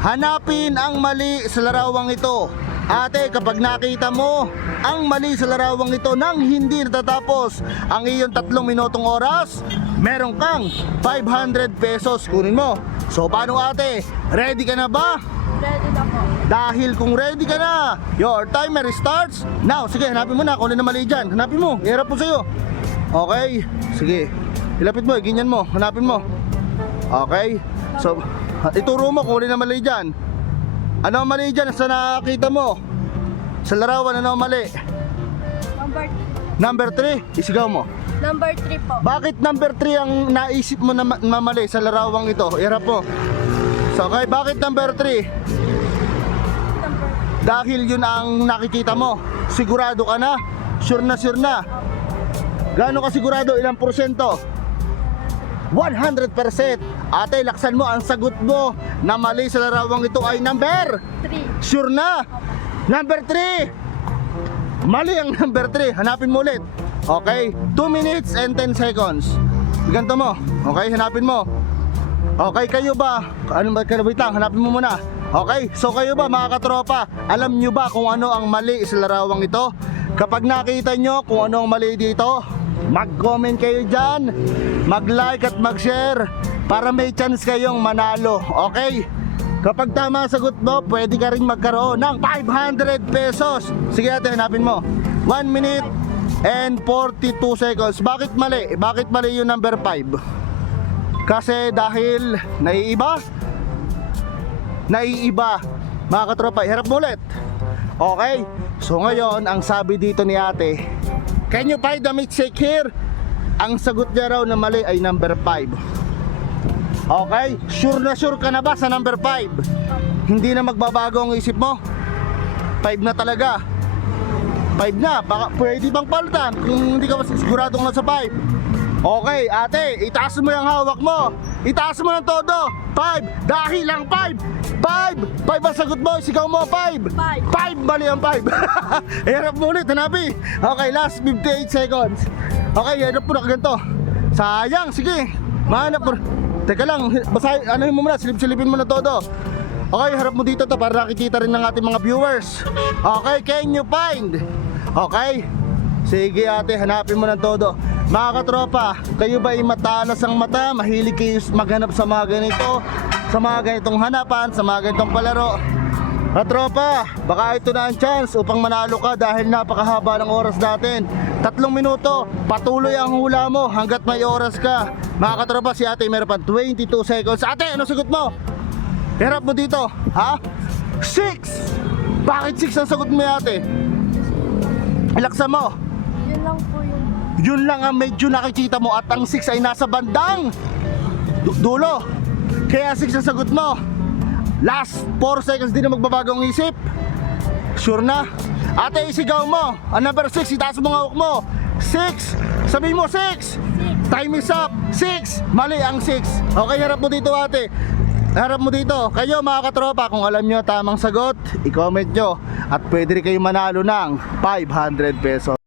Hanapin ang mali sa larawang ito. Ate, kapag nakita mo ang mali sa larawang ito nang hindi natatapos ang iyong tatlong minutong oras, meron kang 500 pesos. Kunin mo. So, paano ate? Ready ka na ba? Ready na po. Dahil kung ready ka na, your timer starts now. Sige, hanapin mo na kung ano na mali dyan. Hanapin mo, hirap po sa'yo. Okay, sige. Ilapit mo, ganyan mo, hanapin mo. Okay, so, ituro mo kung ano na mali dyan. Ano ang mali dyan sa nakakita mo? Sa larawan, ano ang mali? Number, Number 3, isigaw mo. number 3 po. Bakit number 3 ang naisip mo na, ma- na mali sa larawang ito? Hirap mo. So, okay, bakit number 3? Number, Dahil yun ang nakikita mo. Sigurado ka na? Sure na sure na? Gaano ka sigurado? Ilang porsyento? 100%! Ate, laksan mo ang sagot mo na mali sa larawang ito ay number! 3. Sure na? Number 3! Mali ang number 3. Hanapin mo ulit. Okay? 2 minutes and 10 seconds. Ganto mo. Okay? Hanapin mo. Okay, kayo ba? Ano ba? Wait lang, hanapin mo muna. Okay? So kayo ba mga katropa? Alam nyo ba kung ano ang mali sa larawang ito? Kapag nakita nyo kung ano ang mali dito, mag-comment kayo dyan, mag-like at mag-share para may chance kayong manalo. Okay? Kapag tama sagot mo, pwede ka rin magkaroon ng 500 pesos. Sige ate, hanapin mo. 1 minute and 42 seconds. Bakit mali? Bakit mali yung number 5? Kasi dahil naiiba, naiiba. Mga katropa, harap mo ulit. Okay? So ngayon, ang sabi dito ni ate, Can you find the mistake here? Ang sagot niya raw na mali ay number 5. Okay? Sure na sure ka na ba sa number 5? Hindi na magbabago ang isip mo? 5 na talaga. 5 na, baka pwede bang palitan kung hindi ka mas siguradong nasa 5. Okay, ate, itaas mo yung hawak mo. Itaas mo ng todo. 5, dahil lang 5. 5, 5 ang sagot mo, sigaw mo 5. Five. 5, bali ang 5. Hirap mo ulit, hanapi. Okay, last 58 seconds. Okay, hirap mo na ganito. Sayang, sige. Mahanap mo. Teka lang, basahin, ano mo muna, silip-silipin mo na todo. Okay, harap mo dito to para nakikita rin ng ating mga viewers. Okay, can you find? Okay? Sige ate, hanapin mo ng todo. Mga katropa, kayo ba ay matalas ang mata? Mahilig kayo maghanap sa mga ganito? Sa mga ganitong hanapan, sa mga ganitong palaro? Katropa, baka ito na ang chance upang manalo ka dahil napakahaba ng oras natin. Tatlong minuto, patuloy ang hula mo hanggat may oras ka. Mga katropa, si ate meron pa 22 seconds. Ate, ano sagot mo? Hirap mo dito, ha? 6! Bakit 6 ang sagot mo ate? Ilaksa mo. Yun lang po yung Yun lang ang medyo nakikita mo at ang 6 ay nasa bandang du- dulo. Kaya 6 ang sagot mo. Last 4 seconds din na magbabago ang isip. Sure na? Ate, isigaw mo. Ang number 6, itaas mo hawak mo. 6. Sabihin mo 6. Time is up. 6. Mali ang 6. Okay, harap mo dito ate. Harap mo dito. Kayo mga katropa, kung alam nyo tamang sagot, i-comment nyo. At pwede rin kayo manalo ng 500 pesos.